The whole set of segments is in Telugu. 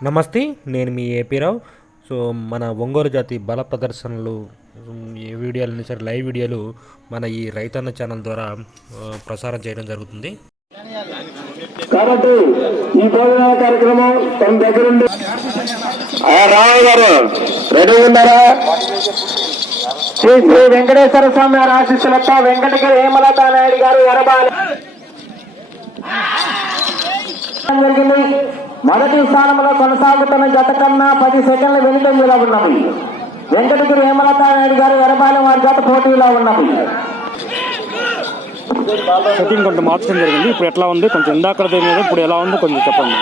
నమస్తే నేను మీ ఏపీ రావు. సో మన ఒంగోలు జాతి బల ప్రదర్శనలు ఉమ్, వీడియోలు వీడియోలని సరే లైవ్ వీడియోలు మన ఈ రైతన్న ఛానల్ ద్వారా ప్రసారం చేయడం జరుగుతుంది. కాబట్టి ఈ భోజన కార్యక్రమం తన దగ్గరుండి రావు గారు రెడీ ఉన్నారా? శ్రీ శ్రీ వెంకటేశ్వర స్వామి వారి ఆశీస్సులతో వెంకటగిరి హేమలతా నాయుడు గారు ఎరబాలి. జరిగింది మొదటి స్థానంలో కొనసాగుతున్న జత కన్నా పది సెకండ్ల వెనుకంజలో ఉన్నవి వెంకటగిరి హేమలతా నాయుడు గారు ఎరబాలి వారి జత పోటీలో ఉన్నవి సెట్టింగ్ కొంచెం మార్చడం జరిగింది ఇప్పుడు ఎట్లా ఉంది కొంచెం ఇందాకదే మీద ఇప్పుడు ఎలా ఉంది కొంచెం చెప్పండి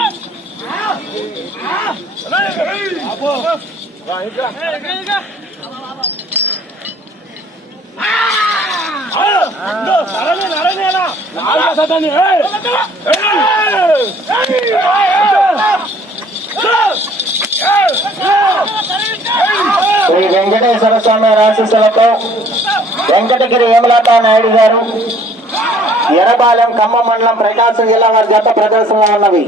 శ్రీ వెంకటేశ్వర స్వామి ఆశీస్సులతో వెంకటగిరి హేమలతా నాయుడు గారు ఎర్రబాలెం ఖమ్మం మండలం ప్రకాశం జిల్లా వారి జత ప్రదర్శనలో ఉన్నవి.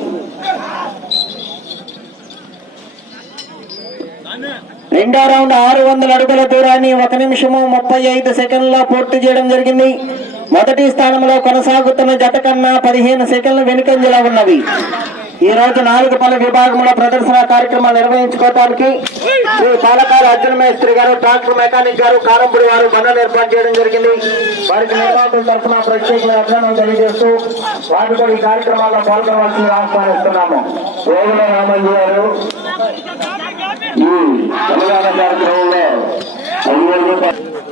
రెండో రౌండ్ ఆరు వందల అడుగుల దూరాన్ని ఒక నిమిషము ముప్పై ఐదు సెకండ్లో పూర్తి చేయడం జరిగింది. మొదటి స్థానంలో కొనసాగుతున్న జత కన్నా పదిహేను సెకండ్లు వెనుకంజలో ఉన్నవి. ఈ రోజు నాలుగు పలు విభాగంలో ప్రదర్శన కార్యక్రమాలు నిర్వహించుకోవడానికి శ్రీ పాలకాల అర్జున మేస్త్రి గారు ట్రాక్టర్ మెకానిక్ గారు కారంపూడి వారు బండలు ఏర్పాటు చేయడం జరిగింది. వారికి నిర్వాహకుల తరఫున ప్రత్యేక అభినందనలు తెలియజేస్తూ వారు కూడా ఈ కార్యక్రమాల్లో పాల్గొనవలసింది ఆహ్వానిస్తున్నాము. రామయ్య గారు కార్యక్రమంలో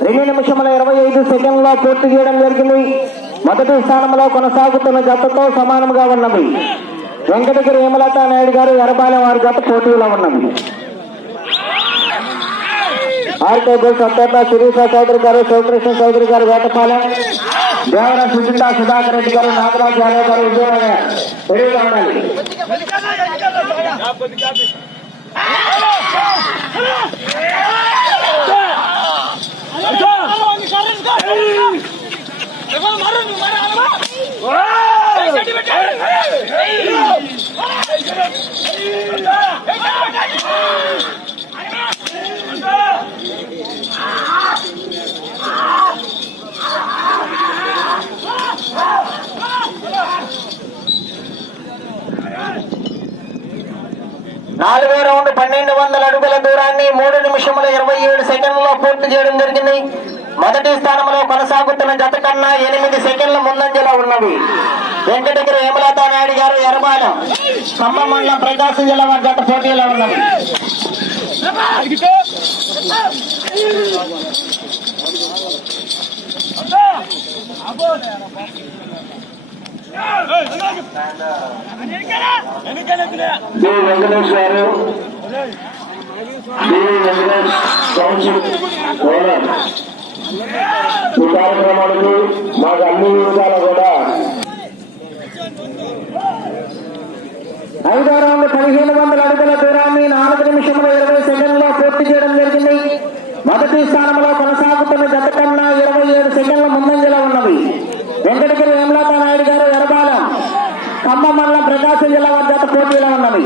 రెండు నిమిషముల ఇరవై ఐదు సెకండ్లో పూర్తి చేయడం జరిగింది. మొదటి స్థానంలో కొనసాగుతున్న జతతో సమానంగా ఉన్నవి వెంకటగిరి హేమలతా నాయుడు గారు ఎరపాలెం వారి జత పోటీలో ఉన్నవి ఆర్కే గోల్ సత్యత శిరీష చౌదరి గారు శివకృష్ణ చౌదరి గారు వేటపాలెం. దేవర సుజిత సుధాకర్ రెడ్డి గారు నాగరాజు యాదవ్ గారు విజయవాడ రెడీగా నాలుగో రౌండ్ పన్నెండు వందల అడుగుల దూరాన్ని మూడు నిమిషముల ఇరవై ఏడు సెకండ్లలో పూర్తి చేయడం జరిగింది. మొదటి స్థానంలో కొనసాగుతున్న జత కన్నా ఎనిమిది సెకండ్ల ముందంజలో ఉన్నవి వెంకటగిరి హేమలతా నాయుడు గారు ఎరబాలెం. ఖమ్మం మండలం ప్రకాశం జిల్లా వారి జత పోటీలో ఉన్నవి డి వెంకటేష్ గారు డి వెంకటేష్ కౌన్సిల్ ఓనర్ ఈ కార్యక్రమాలకు మాకు అన్ని విధాలు కూడా ఐదో రౌండ్ పదిహేను వందల అడుగుల దూరాన్ని నాలుగు నిమిషముల ఇరవై సెకండ్లో పూర్తి చేయడం జరిగింది మొదటి స్థానంలో కొనసాగుతున్న జత కన్నా ఇరవై ఏడు సెకండ్ల ముందంజలో ఉన్నవి వెంకటగిరి హేమలతా నాయుడు గారు ఎరబాలెం ఖమ్మం మండలం ప్రకాశం జిల్లా వారి జత పోటీలో ఉన్నవి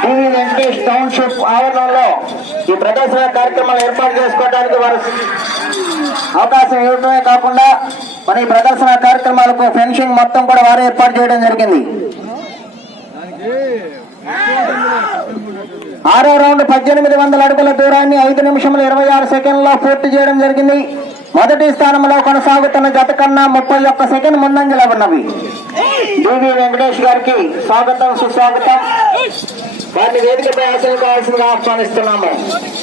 శ్రీ వెంకటేష్ టౌన్షిప్ ఆవరణలో ఈ ప్రదర్శన కార్యక్రమాలు ఏర్పాటు చేసుకోవడానికి వారు అవకాశం ఇవ్వడమే కాకుండా మన ఈ ప్రదర్శన కార్యక్రమాలకు ఫెన్సింగ్ మొత్తం కూడా వారే ఏర్పాటు చేయడం జరిగింది. ఆరో రౌండ్ పద్దెనిమిది వందల అడుగుల దూరాన్ని ఐదు నిమిషముల ఇరవై ఆరు సెకండ్లో పూర్తి చేయడం జరిగింది. మొదటి స్థానంలో కొనసాగుతున్న జత కన్నా ముప్పై ఒక్క సెకండ్ ముందంజలో ఉన్నవి. డివి వెంకటేష్ గారికి స్వాగతం సుస్వాగతం. వారిని వేదికపై ఆశలు కావాల్సిందిగా ఆహ్వానిస్తున్నాము.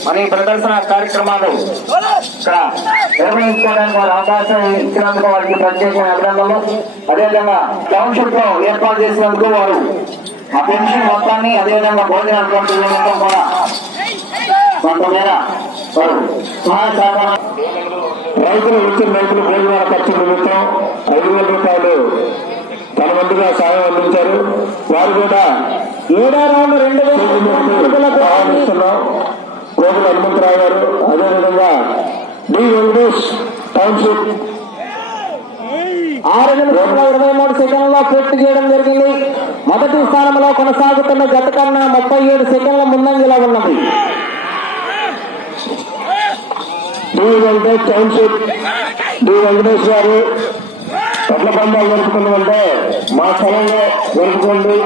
మన ఈ ప్రదర్శన కార్యక్రమాలు ఇక్కడ నిర్వహించుకోవడానికి వారు అవకాశం ఇచ్చినందుకు వారికి ప్రత్యేకమైన అభినందనలు. అదేవిధంగా టౌన్షిప్లో ఏర్పాటు చేసినందుకు వారు ఆ పెన్షన్ మొత్తాన్ని అదేవిధంగా భోజనాలు పంపిణీ కూడా కొంతమేర వారు సహాయ సహకారం రైతులు వచ్చిన రైతులు భోజనాల ఖర్చు నిమిత్తం ఐదు వేల రూపాయలు తన వంతుగా సాయం అందించారు. వారు కూడా ఏడో రౌండ్ రెండు వేల గోగుల హనుమంతరావు గారు అదేవిధంగా డి వెంకటేష్ టౌన్షిప్. ఆరు నిమిషంలో ఇరవై మూడు సెకండ్లలో పూర్తి చేయడం జరిగింది. మొదటి స్థానంలో కొనసాగుతున్న జత కన్నా ముప్పై ఏడు సెకండ్ల ముందంజలో ఉన్నది. D Venkatesh township. D Venkatesh garu పట్ల పందాలు జరుపుకున్నామంటే మా స్థలంలో కానీ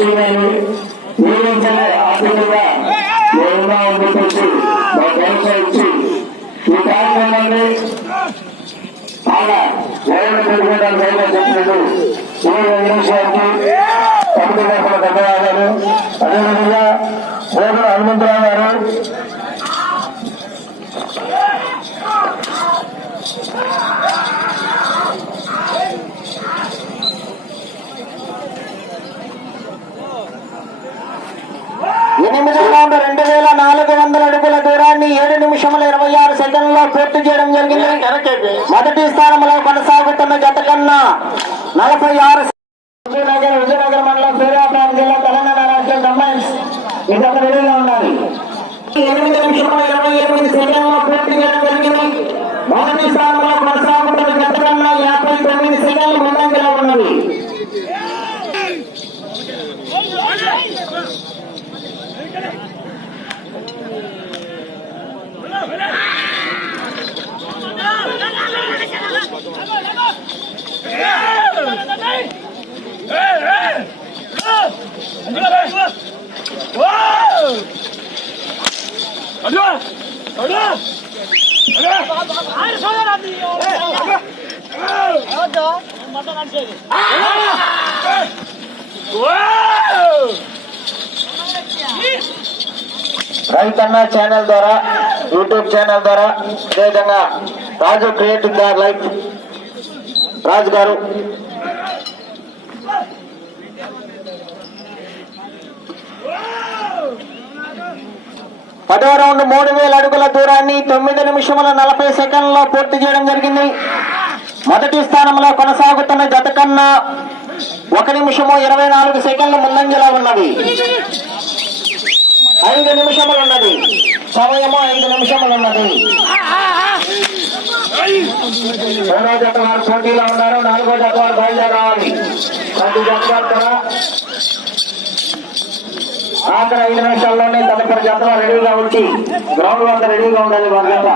పెన్షన్ కానీ మీరించలే ఆర్థికంగా ఏమన్నా అని చెప్పేసి మా భరోసా ఇచ్చి ఈ కార్యక్రమాన్ని బాగా వేరే పెట్టుకోవడానికి రైతులు చెప్పినట్టు ఇరవై ఐదు నిమిషాలకి కమిటీ తరఫున ధన్యవాదాలు అదేవిధంగా గోగుల హనుమంతరావు గారు ఎనిమిది రౌండ్ రెండు వేల నాలుగు వందల అడుగుల దూరాన్ని ఏడు నిమిషముల ఇరవై ఆరు సెకండ్లలో పూర్తి చేయడం జరిగింది మొదటి స్థానంలో కొనసాగుతున్న జత కన్నా నలభై ఆరు విజయనగరం విజయనగరం మండలం సూర్యాపేట జిల్లా తెలంగాణ రాష్ట్రం కంబైన్స్ ఇదొక రెడీగా ఉండాలి ఎనిమిది నిమిషంలో ఇరవై ఎనిమిది సెకండ్లలో పూర్తి చేయడం జరిగింది. మొదటి స్థానంలో కొనసాగుతున్న జత కన్నా యాభై తొమ్మిది సెకండ్లు రైతన్న ఛానల్ ద్వారా యూట్యూబ్ ఛానల్ ద్వారా అదేవిధంగా రాజు క్రియేటివ్ గారు లైఫ్. రాజు గారు పదో రౌండ్ మూడు వేల అడుగుల దూరాన్ని తొమ్మిది నిమిషముల నలభై సెకండ్లో పూర్తి చేయడం జరిగింది. మొదటి స్థానంలో కొనసాగుతున్న జత కన్నా ఒక నిమిషము ఇరవై నాలుగు సెకండ్ల ముందంజలో ఉన్నది. ఐదు నిమిషములు ఉన్నది. సమయము ఐదు నిమిషములు ఉన్నది. మూడో జత వారు పోటీలో ఉన్నారు. నాలుగో జత వారు బయలుదేరాలి. ప్రతి జత ఆఖరి ఐదు నిమిషాల్లోనే తదుపరి జత రెడీగా ఉంచి గ్రౌండ్ వద్ద రెడీగా ఉండాలి వారి జత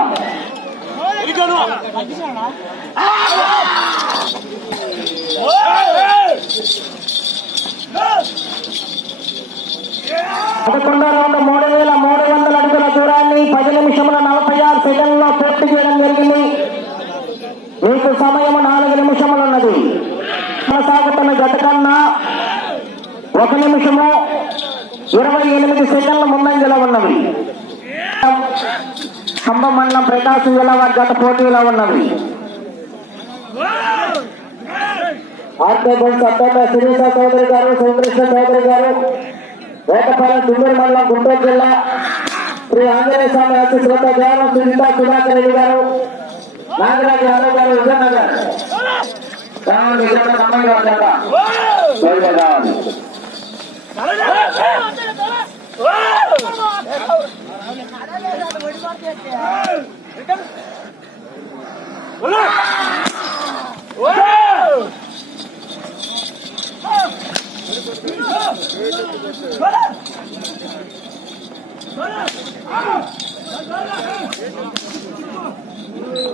పదకొండో రౌండ్ మూడు వేల మూడు వందల అడుగుల దూరాన్ని పది నిమిషముల నలభై ఆరు సెకండ్లో పూర్తి చేయడం జరిగింది. మీకు సమయం నాలుగు నిమిషములు ఉన్నది కొనసాగుతున్న గత కన్నా ఒక నిమిషము ఇరవై ఎనిమిది సెకండ్ల ముందంజలో ఉన్నవి. ఖమ్మం మండలం ప్రకాశం జిల్లా వారి గత పోటీలో ఉన్నవి. ఆర్కేబుల్ సత్తన్న శిరీష చౌదరి గారు శివకృష్ణ చౌదరి గారు వేటపాలెం తుమ్మూరు మండలం గుంటూరు జిల్లా శ్రీ ఆంజనేయ స్వామి ఆశీస్సులతో దేవరం సునీత సుధాకర్ రెడ్డి గారు నాగరాజు యాదవ్ గారు విజయనగర్. రావాలి విజయనగర్ అమ్మాయి గారు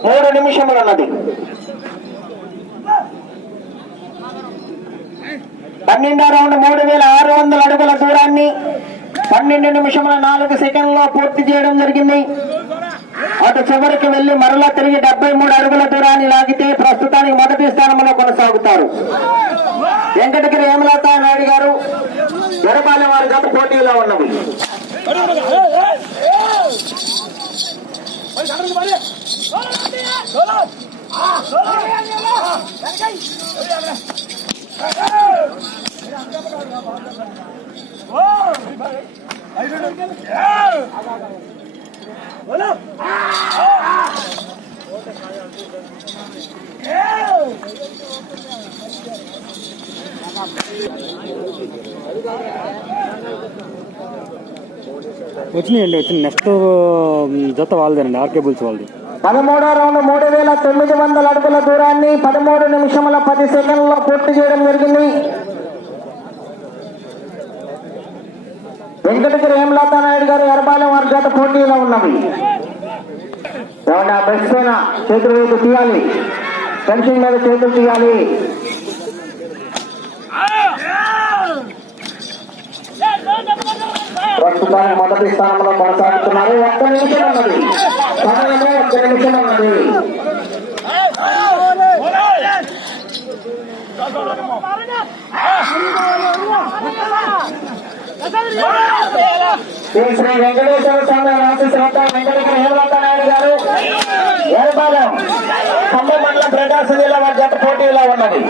మూడు నిమిషములు ఉన్నది పన్నెండో రౌండ్ మూడు వేల ఆరు వందల అడుగుల దూరాన్ని పన్నెండు నిమిషముల నాలుగు సెకండ్లో పూర్తి చేయడం జరిగింది. అటు చివరికి వెళ్ళి మరలా తిరిగి డెబ్బై మూడు అడుగుల దూరాన్ని లాగితే ప్రస్తుతానికి మొదటి స్థానంలో కొనసాగుతారు. వెంకటగిరి హేమలత నాయుడు గారు ఎడబాలి వారి గత పోటీలో ఉన్నవి. వచ్చినాయండి వచ్చింది నెక్స్ట్ జత వాళ్ళదేనండి ఆర్కే బుల్స్ వాళ్ళది. పదమూడో రౌండ్ మూడు వేల తొమ్మిది వందల అడుగుల దూరాన్ని పదమూడు నిమిషముల పది సెకండ్లలో పూర్తి చేయడం జరిగింది. వెంకటగిరి హేమలత నాయుడు గారు ఎరబాలెం వర్గాత పోటీలో ఉన్నవి. ఏమన్నా బెస్ట్ పైన చేతులు వైపు తీయాలి. ఫెన్సింగ్ మీద చేతులు తీయాలి. ప్రస్తుతానికి మొదటి స్థానంలో కొనసాగుతున్నారు. ఒక్క నిమిషం ఉన్నది. సమయము ఒక్క నిమిషం ఉన్నది శ్రీ శ్రీ వెంకటేశ్వర స్వామి ఆశీస్సులత వెంకటగిరి హేమంత నాయుడు గారు ఏర్పాలెం ఖమ్మం మండలం ప్రకాశం జిల్లా వారి జత పోటీలో ఉన్నది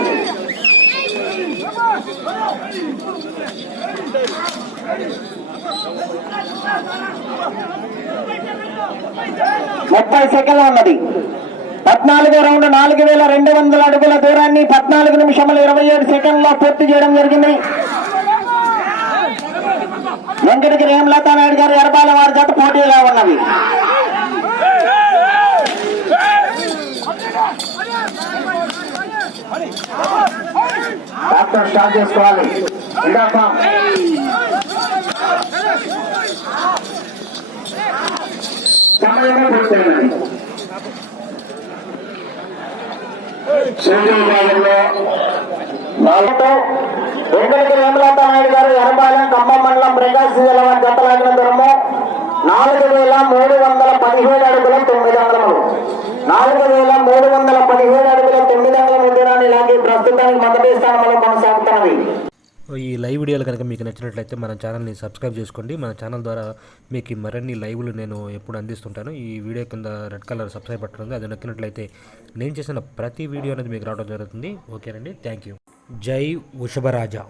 ముప్పై సెకండ్లు ఉన్నది. పద్నాలుగో రౌండ్ నాలుగు వేల రెండు వందల అడుగుల దూరాన్ని పద్నాలుగు నిమిషముల ఇరవై ఏడు సెకండ్లో పూర్తి చేయడం జరిగింది. వెంకటగిరి హేమలతా నాయుడు గారు ఎరబాల వారి జత పోటీగా ఉన్నవి డాక్టర్ స్టార్ట్ చేసుకోవాలి. సమయమే పూర్తయినది సూర్య విభాగంలో నాలుగుతో వెంకటగిరి హేమలతా నాయుడు గారు ఎరబాలెం ఖమ్మం మండలం ప్రకాశం జిల్లా వారి జతలాగిన దూరము నాలుగు వేల మూడు వందల పదిహేడు అడుగుల తొమ్మిది అంగళములు నాలుగు వేల మూడు వందల పదిహేడు అడుగుల తొమ్మిది అంగళం దూరాన్ని లాగి ప్రస్తుతానికి మొదటి స్థానంలో కొనసాగుతున్నవి ఈ లైవ్ వీడియోలు కనుక మీకు నచ్చినట్లయితే మన ఛానల్ని సబ్స్క్రైబ్ చేసుకోండి. మన ఛానల్ ద్వారా మీకు ఈ మరిన్ని లైవ్లు నేను ఎప్పుడు అందిస్తుంటాను. ఈ వీడియో కింద రెడ్ కలర్ సబ్స్క్రైబ్ బటన్ ఉంది. అది నొక్కినట్లయితే నేను చేసిన ప్రతి వీడియో అనేది మీకు రావడం జరుగుతుంది. ఓకేనండి. Thank you. జై వృషభరాజా